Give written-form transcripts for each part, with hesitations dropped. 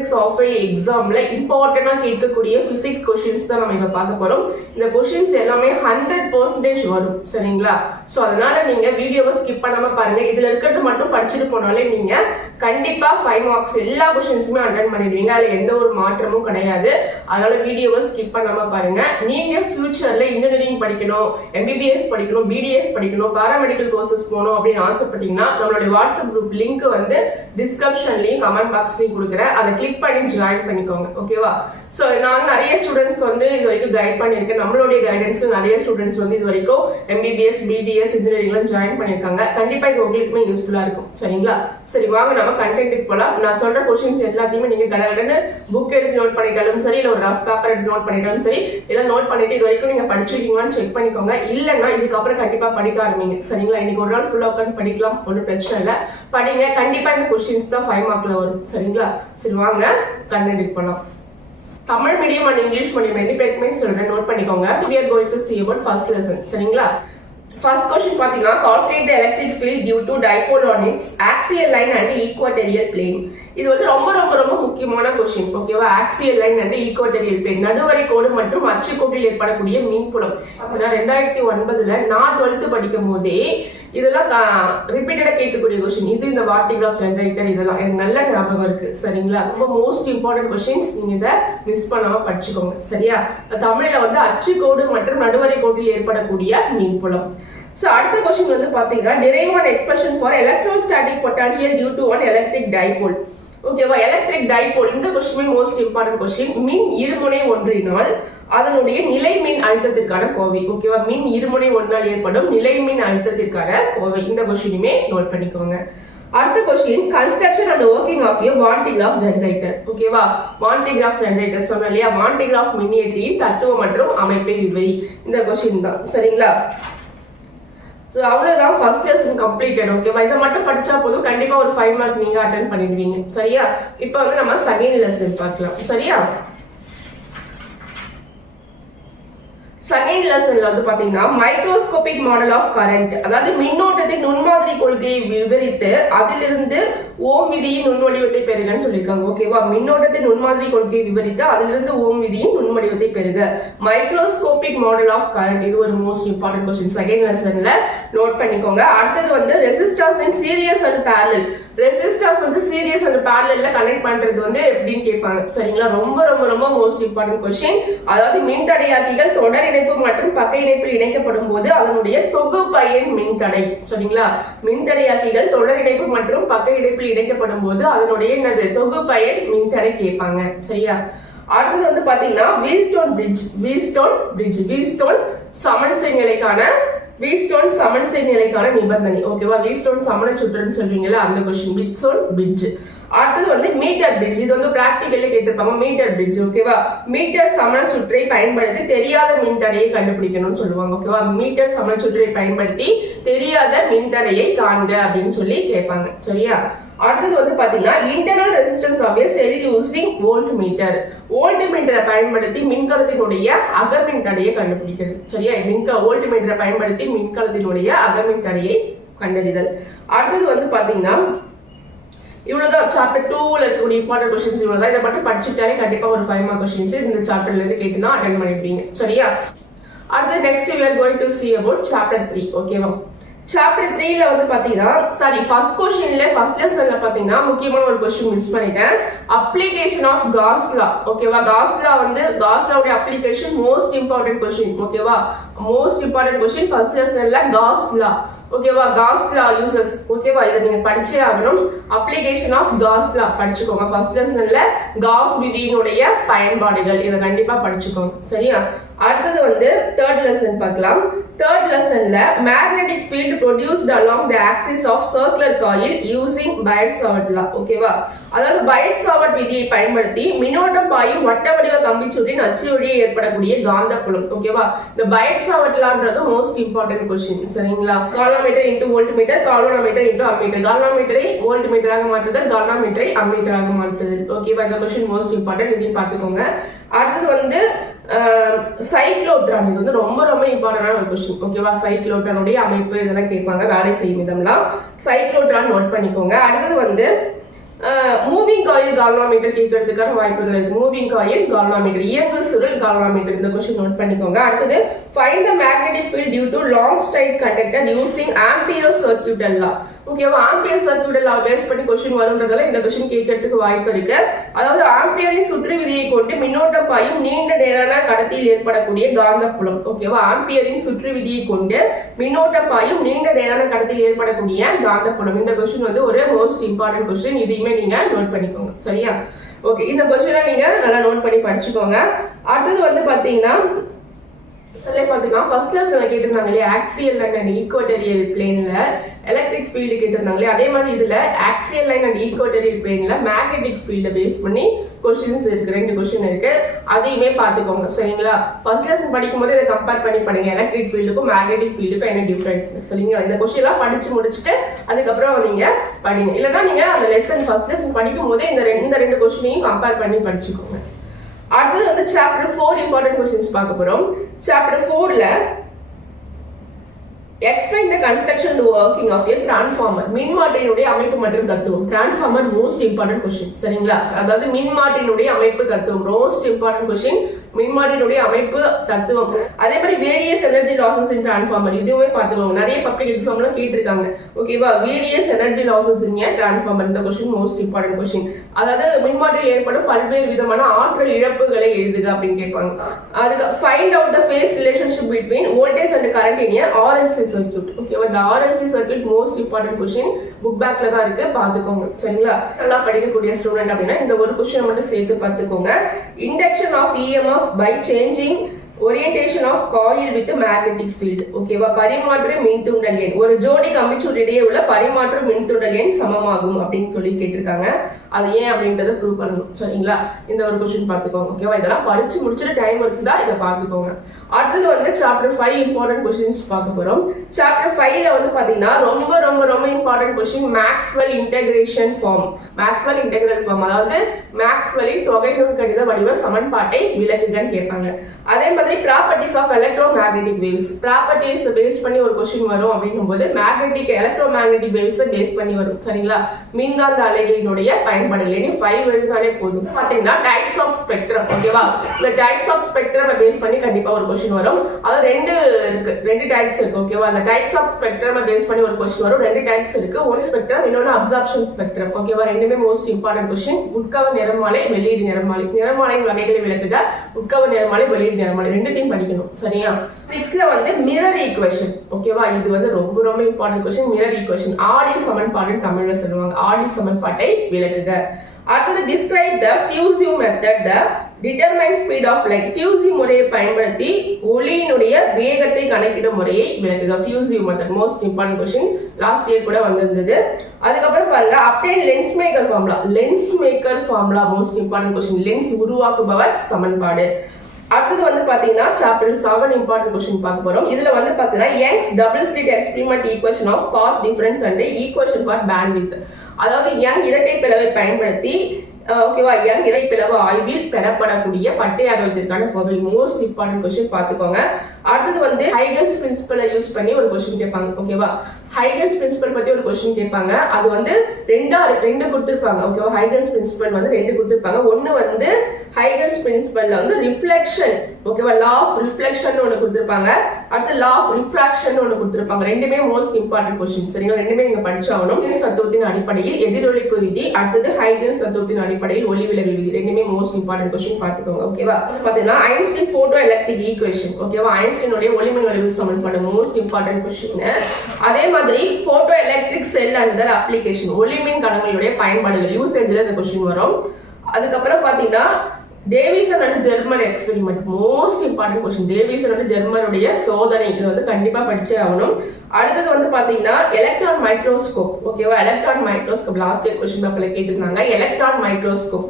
Physics of எக்ஸாம்ல இம்பார்ட்டண்டா கேட்கக்கூடிய physics questions தான் நம்ம இப்ப பார்க்க போறோம். இந்த கொஸ்டின்ஸ் எல்லாமே 100% வரும், சரிங்களா? சோ அதனால நீங்க வீடியோவை ஸ்கிப் பண்ணாம பாருங்க. இதுல இருக்கிறது மட்டும் படிச்சுட்டு போனாலே நீங்க கண்டிப்பா 5 மார்க்ஸ் எல்லா கொஸ்டின்ஸுமே அட்டென்ட் பண்ணிடுவீங்க. அதுல எந்த ஒரு மாற்றமும் கிடையாது. அதனால வீடியோவை ஸ்கிப் பண்ணாம பாருங்க. நீங்க ஃபியூச்சர்ல இன்ஜினியரிங் படிக்கணும், எம்பிபிஎஸ் படிக்கணும், பிடிஎஸ் படிக்கணும், பாராமெடிக்கல் கோர்சஸ் போகணும் அப்படின்னு ஆசைப்பட்டீங்கன்னா நம்மளுடைய வாட்ஸ்அப் குரூப் லிங்க் வந்து டிஸ்கிரிப்ஷன்லயும் கமெண்ட் பாக்ஸ்லயும் கொடுக்குறேன். அதை கிளிக் பண்ணி ஜாயின் பண்ணிக்கோங்க, ஓகேவா? சோ நாங்க நிறைய ஸ்டூடெண்ட்ஸ்க்கு வந்து இது வரைக்கும் கைட் பண்ணிருக்கேன். நம்மளுடைய கைடன்ஸ் நிறைய ஸ்டூடெண்ட்ஸ் வந்து இது வரைக்கும் எம்பிபிஎஸ் பிடிஎஸ் இன்ஜினியரிங்ல ஜாயின் பண்ணிருக்காங்க. கண்டிப்பா இது உங்களுக்குமே யூஸ்ஃபுல்லா இருக்கும், சரிங்களா? சரி, வாங்க நம்ம கண்டென்ட்டுக்கு போலாம். நான் சொல்ற கொஸ்டின்ஸ் எல்லாத்தையுமே நீங்க கடகடன்னு புக் எடுத்து நோட் பண்ணிட்டாலும் சரி, இல்ல ஒரு ரஃப் பேப்பர் எடுத்து நோட் பண்ணிட்டாலும் சரி, இதெல்லாம் நோட் பண்ணிட்டு இது வரைக்கும் நீங்க படிச்சிருக்கீங்களான்னு செக் பண்ணிக்கோங்க. இல்லைன்னா இதுக்கப்புறம் கண்டிப்பா படிக்க ஆரம்பிங்க, சரிங்களா? இன்னைக்கு ஒரு நாள் ஃபுல்லா உட்காந்து படிக்கலாம், ஒன்றும் பிரச்சனை இல்லை. படிங்க. கண்டிப்பா இந்த கொஸ்டின்ஸ் தான் 5 மார்க்ல வரும், சரிங்களா? சரி, வாங்க கண்டென்ட்டுக்கு போலாம். Tamil medium and English medium ரெண்டு பேருக்குமே சொல்றேன், நோட் பண்ணிக்கோங்க. We are going to see about first lesson, சரிங்களா? First question பாத்தீங்கன்னா, calculate the electric field due to dipole on its axial line and equatorial plane. இது வந்து ரொம்ப ரொம்ப ரொம்ப முக்கியமான கொஸ்டின், ஓகேவா? Axial line and equatorial plane, நடுவரை கோடு மற்றும் அச்சுக்கோட்டில் ஏற்படக்கூடிய மின்புலம். 2009ல நான் 12th படிக்கும் போதே இதெல்லாம் ரிப்பீட்டடா கேட்கக்கூடிய கொஸ்டின். இது இந்த வாட்டிகிராஃப் ஜெனரேட்டர் இதெல்லாம் எனக்கு நல்ல ஞாபகம் இருக்கு, சரிங்களா? ரொம்ப மோஸ்ட் இம்பார்ட்டன்ட் கொஸ்டின்ஸ், நீங்க இதை மிஸ் பண்ணாம படிச்சுக்கோங்க, சரியா? தமிழ்ல வந்து அச்சுக்கோடு மற்றும் நடுவரை கோட்டில் ஏற்படக்கூடிய மின்புலம். சோ அடுத்த கொஸ்டின் வந்து பாத்தீங்கன்னா, derive an expression for electrostatic potential due to an electric dipole. ஓகேவா? எலக்ட்ரிக் டைபோல், இந்த கொஸ்டின் மோஸ்ட் இம்பார்ட்டன்ட் கொஸ்டின். மின் இருமுனை ஒன்றினால் அதனுடைய நிலை மின் அழுத்தத்திற்கான கோவை, ஓகேவா? மின் இருமுனை ஒன்றால் ஏற்படும் நிலை மின் அழுத்தத்திற்கான கோவை, இந்த கொஸ்டினுமே நோட் பண்ணிக்கோங்க. அடுத்த question, construction and working of a Van de Graaff generator, ஓகேவா? வாண்டிகிராஃப் ஜெனரேட்டர் சொன்ன இல்லையா? வாண்டிகிராஃப் மின்னியற்றியின் தத்துவம் மற்றும் அமைப்பை விவரி, இந்த கொஸ்டின் தான், சரிங்களா? சோ அவ்வளவுதான், ஃபர்ஸ்ட் லெசன் கம்ப்ளீட்டட், ஓகேவா? இதை மட்டும் படிச்சா போதும், கண்டிப்பா ஒரு 5 மார்க் நீங்க அட்டென்ட் பண்ணிடுவீங்க, சரியா? இப்போ வந்து நம்ம செகண்ட் லெசன் பார்க்கலாம், சரியா? செகண்ட் லெசன்ல வந்து பாத்தீங்கன்னா, மைக்ரோஸ்கோபிக் மாடல் ஆஃப் கரண்ட், அதாவது மின்னோட்டத்தின் நுண்மாதிரி கொள்கையை விவரித்து அதிலிருந்து ஓம் விதியின் நுண்வடிவத்தை பெறுகன்னு சொல்லியிருக்காங்க, ஓகேவா? மின்னோட்டத்தின் நுண்மாதிரி கொள்கையை விவரித்து அதிலிருந்து ஓம் விதியின் நுண்வடிவத்தை பெறுக, மைக்ரோஸ்கோபிக் மாடல் ஆஃப் கரண்ட். இது ஒரு மோஸ்ட் இம்பார்ட்டன்ட் கொஸ்டின், செகண்ட் லெசன்ல நோட் பண்ணிக்கோங்க. அடுத்தது வந்து resistors in series and parallel. Resistors வந்து சீரியஸ் அண்ட் பேரலல்ல கனெக்ட் பண்றது வந்து எப்படின்னு கேட்பாங்க, சரிங்களா? ரொம்ப ரொம்ப ரொம்ப மோஸ்ட் இம்பார்ட்டன்ட் கொஸ்டின். அதாவது மின்தடையாக்கிகள் தொடர் இணைப்பு மற்றும் பக்க இணைப்பில் இணைக்கப்படும் போது அதனுடைய தொகுபயன் மின்தடை, சரிங்களா? மின்தடையாக்கிகள் தொடர் இணைப்பு மற்றும் பக்க இணைப்பில் இணைக்கப்படும் போது அதனுடைய என்னது தொகுபயன் மின்தடை கேட்பாங்க, சரியா? அடுத்தது வந்து பாத்தீங்கன்னா, வீட்ஸ்டோன் பிரிட்ஜ். வீட்ஸ்டோன் சமன்சை நிலைக்கான வீட்ஸ்டோன் சமன்சை நிலைக்கான நிபந்தனை, ஓகேவா? வீட்ஸ்டோன் சமண சுற்றுன்னு சொல்றீங்களா, அந்த கொஸ்டின் வீட்ஸ்டோன் பிரிட்ஜ். அடுத்தது வந்து மீட்டர் பிரிட்ஜ். இது வந்து பிராக்டிகல்ல கேட்டிருப்பாங்க, மீட்டர் பிரிட்ஜ், ஓகேவா? மீட்டர் சமண சுற்றை பயன்படுத்தி தெரியாத மின்தடையை கண்டுபிடிக்கணும்னு சொல்லுவாங்க, ஓகேவா? மீட்டர் சமண சுற்றை பயன்படுத்தி தெரியாத மின்தடையை காண்க அப்படின்னு சொல்லி கேட்பாங்க, சரியா? அடுத்தது வந்து பாத்தீங்கன்னா, internal resistance of a cell using volt meter. Volt மீட்டரை பயன்படுத்தி மின்கலத்தினுடைய அகமின் தடையை கண்டுபிடிக்கிறது, சரியா? வோல்ட் மீட்டரை பயன்படுத்தி மின்கலத்தினுடைய அகமின் தடையை கண்டறிதல். அடுத்தது வந்து பாத்தீங்கன்னா, இவ்வளவுதான் சாப்டர் 2ல இருக்கக்கூடிய இம்பார்ட்டன்ட் கொஸ்டின்ஸ் இவ்வளவுதான். இதை மட்டும் படிச்சுட்டாலே கண்டிப்பா ஒரு 5 மார்க் கொஸ்டின்ஸ் இந்த சாப்டர்ல இருந்து கேட்டுனா அட்டென்ட் பண்ணிடுவீங்க, சரியா? அடுத்து next we are going to see about chapter 3, ஓகேவா? சாப்டர் 3ல வந்து பாத்தீங்கன்னா, ஃபர்ஸ்ட் கொஸ்டின்ல ஃபர்ஸ்ட் லெசன்ல பாத்தீங்கன்னா முக்கியமான ஒரு கொஸ்டின் மிஸ் பண்ணிட்டேன். அப்ளிகேஷன் ஆஃப் காஸ் லா, ஓகேவா? காஸ் லா வந்து காஸ் லாவுடைய அப்ளிகேஷன் மோஸ்ட் இம்பார்ட்டன்ட் கொஸ்டின், ஓகேவா? மோஸ்ட் இம்பார்ட்டன்ட் கொஸ்டின் ஃபர்ஸ்ட் லெசன்ல காஸ் லா, ஓகேவா? காஸ் லா யூசஸ், ஓகேவா? இதை நீங்க படிச்சே ஆகணும். அப்ளிகேஷன் ஆஃப் காஸ் லா படிச்சுக்கோங்க. ஃபர்ஸ்ட் லெசன்ல காஸ் விதியினுடைய பயன்பாடுகள், இதை கண்டிப்பா படிச்சுக்கோங்க, சரியா? அடுத்தது வந்து தேர்ட் லெசன் பார்க்கலாம். தேர்ட் லெசன்ல magnetic field produced along the axis of circular coil using Biot-Savart law, ஓகேவா? அதாவது பைட்-சாவர்ட் விதியை பயன்படுத்தி மின்னோட்டம் பாயும் வட்ட வடிவ கம்பிச்சுற்றின் அச்சு வழியே ஏற்படக்கூடிய காந்தப்புலம், ஓகேவா? இந்த பைட்-சாவர்ட் லான்றது மோஸ்ட் இம்பார்ட்டன்ட் கொஸ்டின், சரிங்களா? Galvanometer into voltmeter, galvanometer into ammeter, கால்வாமீட்டரை வோல்ட் மீட்டராக மாற்றுதல், கால்வாமீட்டரை அம்மீட்டராக மாற்றுதல், ஓகேவா? இந்த கொஸ்டின் மோஸ்ட் இம்பார்ட்டன்ட், இதையும் பார்த்துக்கோங்க. அடுத்தது வந்து சைக்ளோட்ரான். இது வந்து ரொம்ப ரொம்ப இம்பார்ட்டன்டான ஒரு கொஸ்டின், ஓகேவா? சைக்ளோட்ரானுடைய அமைப்பு இதெல்லாம் கேட்பாங்க, வேலை செய்யும் விதம்லாம். சைக்ளோட்ரான் நோட் பண்ணிக்கோங்க. அடுத்தது வந்து மூவிங் காயில் கால்வாமீட்டர் கேட்கறதுக்கான வாய்ப்புகள் இருக்கு. மூவிங் காயில் கால்வாமீட்டர், இயங்கு சுருள் கால்வாமீட்டர். இந்த கொஸ்டின் நோட் பண்ணிக்கோங்க. அடுத்தது find the magnetic field due to long straight conductor using Ampere circuital law. ஓகேவா, ஆம்பியர் சர்க்யூட்டல் லா பேஸ் பண்ணி கொஸ்டின் வரும்ன்றதால இந்த கொஸ்டின் கேட்கறதுக்கு வாய்ப்பு இருக்கு. அதாவது ஆம்பியரின் சுற்று விதியை கொண்டு மின்னோட்டம் பாயும் நீண்ட நேரான கடத்தியில் ஏற்படக்கூடிய காந்தப்புலம். ஓகேவா, ஆம்பியரின் சுற்று விதியை கொண்டு மின்னோட்டம் பாயும் நீண்ட நேரான கடத்தியில் ஏற்படக்கூடிய காந்தப்புலம். இந்த கொஸ்டின் வந்து ஒரு மோஸ்ட் இம்பார்ட்டன்ட் கொஸ்டின். இதையுமே நீங்க நோட் பண்ணிக்கோங்க. சரியா, ஓகே. இந்த கொஸ்டினை நீங்க நல்லா நோட் பண்ணி படிச்சுக்கோங்க. அடுத்தது வந்து பாத்தீங்கன்னா ஃபர்ஸ்ட் லெசன்ல கேட்டிருந்தாங்க இல்லையா, ஆக்சியல் லைன் அண்ட் ஈக்குவட்டோரியல் பிளேன்ல எலக்ட்ரிக் ஃபீல்டு கேட்டிருந்தாங்க. அதே மாதிரி இதுல ஆக்சியல் லைன் அண்ட் ஈக்குவட்டோரியல் பிளேன்ல மேக்னெட்டிக் ஃபீல்ட பேஸ் பண்ணி கொஸ்டின்ஸ் இருக்கு. 2 கொஸ்டின் இருக்கு, அதையுமே பாத்துக்கோங்க. சரிங்களா, ஃபர்ஸ்ட் லெசன் படிக்கும் போது இதை கம்பேர் பண்ணி படிங்க. எலக்ட்ரிக் ஃபீல்டுக்கும் மேக்னெட்டிக் ஃபீல்டுக்கும் என்ன டிஃபரன்ஸ். சரிங்களா, இந்த கொஸ்டின் எல்லாம் படிச்சு முடிச்சுட்டு அதுக்கப்புறம் நீங்க படிங்க. இல்லைன்னா நீங்க அந்த லெசன் ஃபர்ஸ்ட் லெசன் படிக்கும் போதே இந்த 2 கொஸ்டினையும் கம்பேர் பண்ணி படிச்சுக்கோங்க. அடுத்தது வந்து சாப்டர் 4 இம்பார்ட்டன்ட் கொஸ்டின்ஸ் பார்க்க போறோம். சாப்டர் 4ல explain the construction and working of a transformer. மின்மாற்றியினுடைய அமைப்பு மற்றும் தத்துவம். Transformer most important question. சரிங்களா, அதாவது மின்மாற்றியினுடைய அமைப்பு தத்துவம் மோஸ்ட் இம்பார்ட்டன்ட் கொஸ்டின். மின்மாற்றியினுடைய அமைப்பு தத்துவம். அதே மாதிரி வேரியஸ் எனர்ஜி லாசஸ் இன் டிரான்ஸ்ஃபார்மர், இதுவே பார்த்துக்கோங்க. நிறைய பப்ளிக் எக்ஸாம்லாம் கேட்டிருக்காங்க. ஓகேவா, வேரியஸ் எனர்ஜி லாசஸ் இன் டிரான்ஸ்ஃபார்மர். இந்த கொஸ்டின் மோஸ்ட் இம்பார்ட்டன்ட் கொஸ்டின். அதாவது மின்மாற்றியில் ஏற்படும் பல்வேறு விதமான ஆற்றல் இழப்புகளை எழுதுக அப்படின்னு கேட்பாங்க. அதுக்கு find out the phase relationship between voltage and current in RLC circuit. ஓகேவா, இந்த RLC circuit most important question. Book பேக்ல தான் இருக்கு, பாத்துக்கோங்க. சரிங்களா, நல்லா படிக்கக்கூடிய ஸ்டூடெண்ட் அப்படின்னா இந்த ஒரு கொஸ்டின் மட்டும் சேர்த்து பார்த்துக்கோங்க. Induction of EMF by changing orientation of coil with magnetic field. ஓகேவா, பரிமாற்று மின்தூண்டல் எண் ஒரு ஜோடி கம்பிச்சுருள் இடையே உள்ள பரிமாற்று மின்தூண்டல் எண் சமமாகும் அப்படின்னு சொல்லி கேட்டிருக்காங்க. அது ஏன் அப்படின்றத ப்ரூவ் பண்ணணும். சரிங்களா, இந்த ஒரு கொஸ்டின் பார்த்துக்கோங்க. ஓகேவா, இதெல்லாம் படிச்சு முடிச்சுட்டு டைம் இருக்குதா இதை பார்த்துக்கோங்க. அடுத்தது வந்து சாப்டர் 5 இம்பார்ட்டன்ட் கொஸ்டின்ஸ் பார்க்க போறோம். சாப்டர் 5ல வந்து பாத்தீங்கன்னா ரொம்ப ரொம்ப ரொம்ப important question Maxwell integration form. Maxwell integral form, அதாவது மேக்ஸ்வெல்லின் தொகை நுண்கணித வடிவ சமன்பாட்டை விளக்குகன்னு கேட்பாங்க. அதே மாதிரி properties of electromagnetic waves. Properties base பண்ணி ஒரு கொஸ்டின் வரும் அப்படின்னும் போது magnetic electromagnetic waves base பண்ணி வரும். சரிங்களா, மின்காந்த அலைகளினுடைய பயன்பாடுகள் 5 எழுதினாலே போதும். பாத்தீங்கன்னா டைப்ஸ் ஆஃப் ஸ்பெக்ட்ரம். ஓகேவா, இந்த டைப்ஸ் ஆஃப் ஸ்பெக்ட்ரம் பேஸ் பண்ணி கண்டிப்பா ஒரு கொஸ்டின் வரும். அது 2 டைப்ஸ் இருக்கு. ஓகேவா, அந்த டைப்ஸ் ஆஃப் ஸ்பெக்ட்ரம் பேஸ் பண்ணி ஒரு கொஸ்டின் வரும். 2 டைப்ஸ் இருக்கு, ஒரு ஸ்பெக்ட்ரம், இன்னொன்னு அப்சார்ப்ஷன் ஸ்பெக்ட்ரம். ஓகேவா, ரெண்டுமே மோஸ்ட் இம்பார்ட்டன்ட் கொஸ்டின். உட்கவர் நிறமாலை, வெளியீடு நிறமாலை. நிறமாலையின் வகைகளை விளக்குக. உட்கவர் நிறமாலை, வெளியீடு நிறமாலை, ரெண்டுத்தையும் படிக்கணும். சரியா, 6ல வந்து மிரர் ஈக்குவேஷன். ஓகேவா, இது வந்து ரொம்ப ரொம்ப இம்பார்ட்டன்ட் கொஸ்டின். மிரர் ஈக்குவேஷன், ஆடி சமன்பாடுன்னு தமிழ்ல சொல்லுவாங்க. ஆடி சமன்பாட்டை விளக்குக. அடுத்தது describe the Fizeau method the determine speed of light. Fizeau முறையை பயன்படுத்தி ஒளியினுடைய வேகத்தை கணக்கிடும் முறையை விளக்குக. Fizeau method most important question. Last year கூட வந்திருந்தது. அதுக்கப்புறம் பாருங்க அப்டேன் lens maker formula. Lens maker formula most important question. Lens உருவாக்குபவர் சமன்பாடு. அடுத்தது வந்து பாத்தீங்கன்னா சாப்டர் 7 இம்பார்ட்டன்ட் கொஸ்டின் பார்க்க போறோம். இதுல வந்து பாத்தீங்கன்னா Young's double slit experiment equation of path difference and equation for bandwidth. அதாவது யங் இரட்டை பிளவை பயன்படுத்தி ஓகேவா, யங் இடைப்பிளவு ஆய்வில் பெறப்படக்கூடிய பட்டை அகலத்திற்கான கோவை மோஸ்ட் இம்பார்ட்டன்ட் கொஸ்டின் பார்த்துக்கோங்க. அடுத்தது வந்து ஹைகன்ஸ் பிரின்சிபலை யூஸ் பண்ணி ஒரு கொஸ்டின் கேட்பாங்க. ஓகேவா, ஹைகன்ஸ் பிரின்சிபல் பத்தி ஒரு கொஸ்டின் கேட்பாங்க. அது வந்து 2 கொடுத்திருப்பாங்க. ஓகேவா, ஹைகன்ஸ் பிரின்சிபல் வந்து 2 கொடுத்திருப்பாங்க. ஒன்னு வந்து ஹைகன்ஸ் பிரின்சிபல்ல வந்து ரிஃப்ளெக்ஷன். ஓகேவா, லா ஆஃப் ரிஃப்ளெக்ஷன் ஒன்னு கொடுத்திருப்பாங்க. அடுத்து லா ஆஃப் ரிஃப்ராக்ஷன் ஒன்னு கொடுத்திருப்பாங்க. ரெண்டுமே மோஸ்ட் இம்பார்ட்டன்ட் கொஸ்டின். சரிங்களா, ரெண்டுமே நீங்க படிச்சாகணும். தத்துவத்தின் அடிப்படையில் எதிரொலிப்பு விதி, அடுத்தது ஹைகன்ஸ் தத்துவத்தின் அடிப்படையில் ஒளி விலகல் விதி, ரெண்டுமே மோஸ்ட் இம்பார்ட்டன்ட் கொஸ்டின் பார்த்துக்கோங்க. ஓகேவா, பாத்தீங்கன்னா ஐன்ஸ்டீன் போட்டோ எலக்ட்ரிக் ஈக்குவேஷன். ஓகேவா, ஐன்ஸ்டீனுடைய ஒளிமின் விளைவு சமன்பாடு மோஸ்ட் இம்பார்ட்டன்ட் கொஸ்டின். அதே மாதிரி photoelectric cell and their application, ஒளிமின் கலங்களுடைய பயன்பாடுகள் யூசேஜ்ல இந்த கொஸ்டின் வரும். அதுக்கப்புறம் பாத்தீங்கன்னா Davisson and Germer experiment most important question. Davisson and ஜெர்மனுடைய சோதனை, இது வந்து கண்டிப்பா படிச்சே ஆகணும். அடுத்தது வந்து பாத்தீங்கன்னா எலக்ட்ரான் மைக்ரோஸ்கோப். ஓகேவா, electron microscope last year question பேப்பர்ல கேட்டிருந்தாங்க. Electron microscope,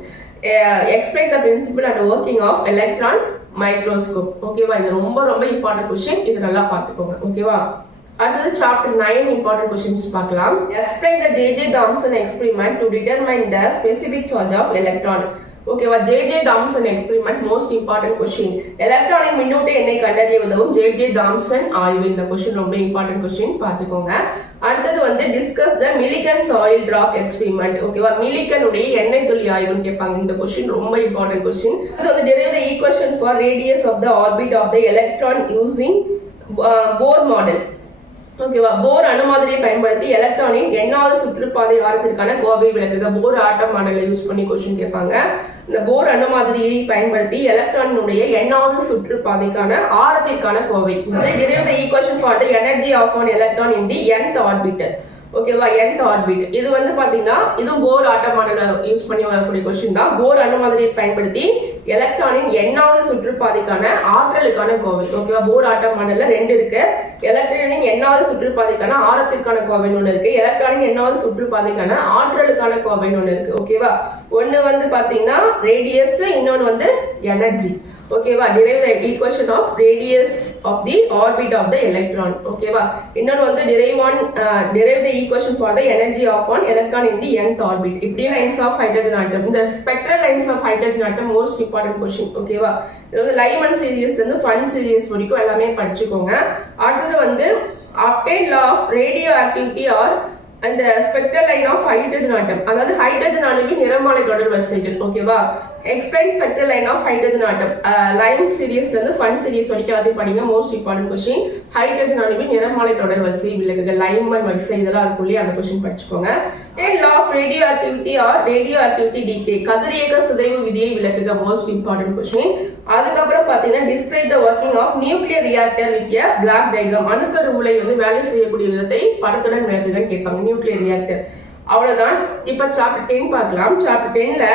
explain the principle and working of electron microscope. ஓகேவா, இது ரொம்ப ரொம்ப இம்பார்ட்டன்ட் கொஸ்டின். இது நல்லா பாத்துக்கோங்க. ஓகேவா, அடுத்தது சாப்டர் 9 இம்பார்ட்டன்ட் கொஸ்டின்ஸ் பார்க்கலாம். Explain the J.J. Thomson experiment to determine the specific charge of electron. ஓகேவா. J Thomson experiment most important question. Electronic மின்னூட்ட எண்ணை கண்டறிய உதவும் ஜே தாம்சன் ஆய்வு. இந்த கொஸ்டின் ரொம்ப இம்பார்ட்டன்ட் கொஸ்டின், பாத்துக்கோங்க. அடுத்தது வந்து discuss the Milligan soil drop experiment. ஓகேவா, மிலிகன் உடைய எண்ணெய் துளி ஆய்வுன்னு கேட்பாங்க. இந்த கொஸ்டின் ரொம்ப இம்பார்ட்டன்ட் கொஸ்டின். இது வந்து derive the equation for radius of the orbit of the electron using Bohr model. ஓகேவா, போர் அணுமாதிரியை பயன்படுத்தி எலக்ட்ரானின் எண்ணாவது சுற்றுப்பாதை ஆரத்திற்கான கோவை விளக்குக. போர் ஆட்டம் மாடலை யூஸ் பண்ணி கொஸ்டின் கேட்பாங்க. இந்த போர் அணுமாதிரியை பயன்படுத்தி எலக்ட்ரானுடைய எண்ணாவது சுற்றுப்பாதைக்கான ஆரத்திற்கான Kovai. derive the equation for the energy of an electron in the nth orbital. ஓகேவா, nth ஆர்பிட். இது வந்து பாத்தீங்கன்னா இதுவும் போர் ஆட்டம் மாடலை யூஸ் பண்ணி வரக்கூடிய கொஸ்டின் தான். போர் அணுமாதிரியை பயன்படுத்தி எலக்ட்ரானின் எண்ணாவது சுற்றுப்பாதைக்கான ஆற்றலுக்கான கோவை. ஓகேவா, போர் ஆட்டம் மாடல்ல 2 இருக்கு. எலக்ட்ரானின் எண்ணாவது சுற்றுப்பாதைக்கான ஆரத்திற்கான கோவைன்னு ஒண்ணு இருக்கு. எலக்ட்ரானின் எண்ணாவது சுற்றுப்பாதைக்கான ஆற்றலுக்கான கோவைன்னு ஒண்ணு இருக்கு. ஓகேவா, ஒண்ணு வந்து பாத்தீங்கன்னா ரேடியஸ், இன்னொன்னு வந்து எனர்ஜி. ஓகேவா, derive the equation of radius of the orbit of the electron. ஓகேவா, இன்னொன்னு வந்து derive the equation for the energy of one electron in the nth orbit. இப்படி lines of hydrogen atom. இந்த spectral lines of hydrogen atom most important question. ஓகேவா, இது வந்து லைமன் சீரிஸ்ல இருந்து Pfund series வரைக்கும் எல்லாமே படிச்சுக்கோங்க. அடுத்தது வந்து obtain law of radioactivity or அந்த spectral line of hydrogen atom, அதாவது ஹைட்ரஜன் அணுவின் நிறமாலை தொடர் வரிசைகள். ஓகேவா, explain spectral line of hydrogen atom. Line சீரிஸ்ல இருந்து ஃபன் சீரிஸ் வரைக்கும் எல்லாத்தையும் படிங்க. Most important question. ஹைட்ரஜன் அணுவின் நிறமாலை தொடர் வரிசை விளக்குகள், லைமன் வரிசை, இதெல்லாம் இருக்கும் இல்லையா, அந்த கொஸ்டின் படிச்சுக்கோங்க. Law of radioactivity or radioactivity decay, கதிரியக்க சிதைவு விதியை விளக்குக. Most important question. அதுக்கப்புறம் பாத்தீங்கன்னா describe the working of nuclear reactor with a block diagram. அணுக்கருவுலை வந்து வேலை செய்யக்கூடிய விதத்தை படத்துடன் விளக்குகன்னு கேட்பாங்க. Nuclear reactor. அவ்வளவுதான். இப்ப சாப்டர் 10 பார்க்கலாம். சாப்டர் 10ல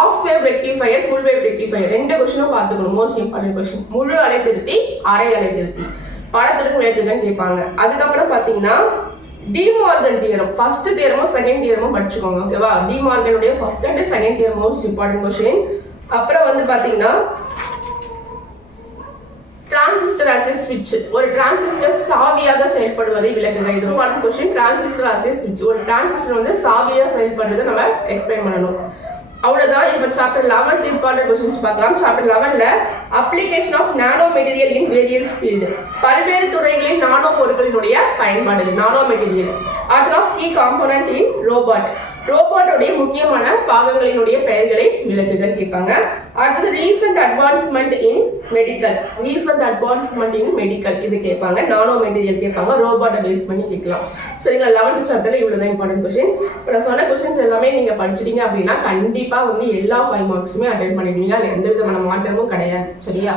half wave rectifier, full wave rectifier 2 கொஸ்டினும் பார்த்துக்கணும். Most important question. முழு அலைத்திருத்தி, அரை அலைத்திருத்தி, படத்துடன் விளக்குகன்னு கேட்பாங்க. அதுக்கப்புறம் பாத்தீங்கன்னா டிமார்கன் தியரம், ஃபர்ஸ்ட் தியரமும் செகண்ட் தியரமும் படிச்சுக்கோங்க. ஓகேவா, டிமார்கனுடைய first and second theorem most important question. அப்புறம் வந்து பாத்தீங்கன்னா டிரான்சிஸ்டர் as a switch, ஒரு டிரான்சிஸ்டர் சாவியாக செயல்படுவதை விளக்குக. இது ஒரு question. Transistor as a switch, ஒரு டிரான்சிஸ்டர் வந்து சாவியாக செயல்படுறதை நம்ம எக்ஸ்பிளைன் பண்ணணும். அவ்வளவுதான். இப்ப சாப்டர் 11 இம்பார்ட்டன்ட் क्वेश्चंस பார்க்கலாம். சாப்டர் 11ல application of nano material in various field, பல்வேறு துறைகளில் நானோ பொருட்களினுடைய பயன்பாடுகள். Nano material. அடுத்து of key component in robot, ரோபோட்டோடைய முக்கியமான பாகங்களினுடைய பெயர்களை விளக்குகள் கேட்பாங்க. அடுத்தது ரீசன்ட் அட்வான்ஸ்மெண்ட் இன் மெடிக்கல், ரீசன்ட் அட்வான்ஸ்மெண்ட் இன் மெடிக்கல் இது கேட்பாங்க. நானோ மெட்டீரியல் கேட்பாங்க. ரோபோட்டை பேஸ் பண்ணி கேட்கலாம். சரிங்களா, 11th சாப்டர்ல இவ்வளவுதான் இம்பார்ட்டன்ட் क्वेश्चंस. இப்போ நான் சொன்ன क्वेश्चंस எல்லாமே நீங்க படிச்சிட்டீங்க அப்படின்னா கண்டிப்பா வந்து எல்லா 5 மார்க்ஸுமே அட்டெண்ட் பண்ணிடுவீங்க. அது எந்த விதமான மாற்றமும் கிடையாது. சரியா,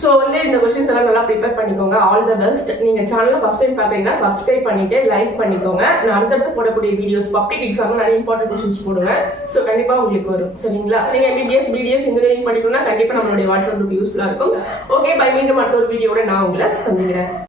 சோ வந்து இந்த क्वेश्चंस எல்லாம் நல்லா ப்ரிப்பேர் பண்ணிக்கோங்க. All the best. நீங்க சேனலை ஃபர்ஸ்ட் டைம் பாத்தீங்கன்னா சப்ஸ்கிரைப் பண்ணிட்டு லைக் பண்ணிக்கோங்க. நான் அடுத்தடுத்து போடக்கூடிய வீடியோஸ் பப்ளிக் எக்ஸாம்ல நிறைய இம்பார்ட்டன்ட் क्वेश्चंस போடுவேன். சோ கண்டிப்பா உங்களுக்கு வரும். சரிங்களா, நீங்க MBBS BDS இன்ஜினியரிங் படிக்கணும்னா கண்டிப்பா நம்மளுடைய வாட்ஸ்அப் குரூப் யூஸ்ஃபுல்லா இருக்கும். Okay, bye. மீண்டும் அடுத்த ஒரு வீடியோட நான் உங்களை சந்திக்கிறேன்.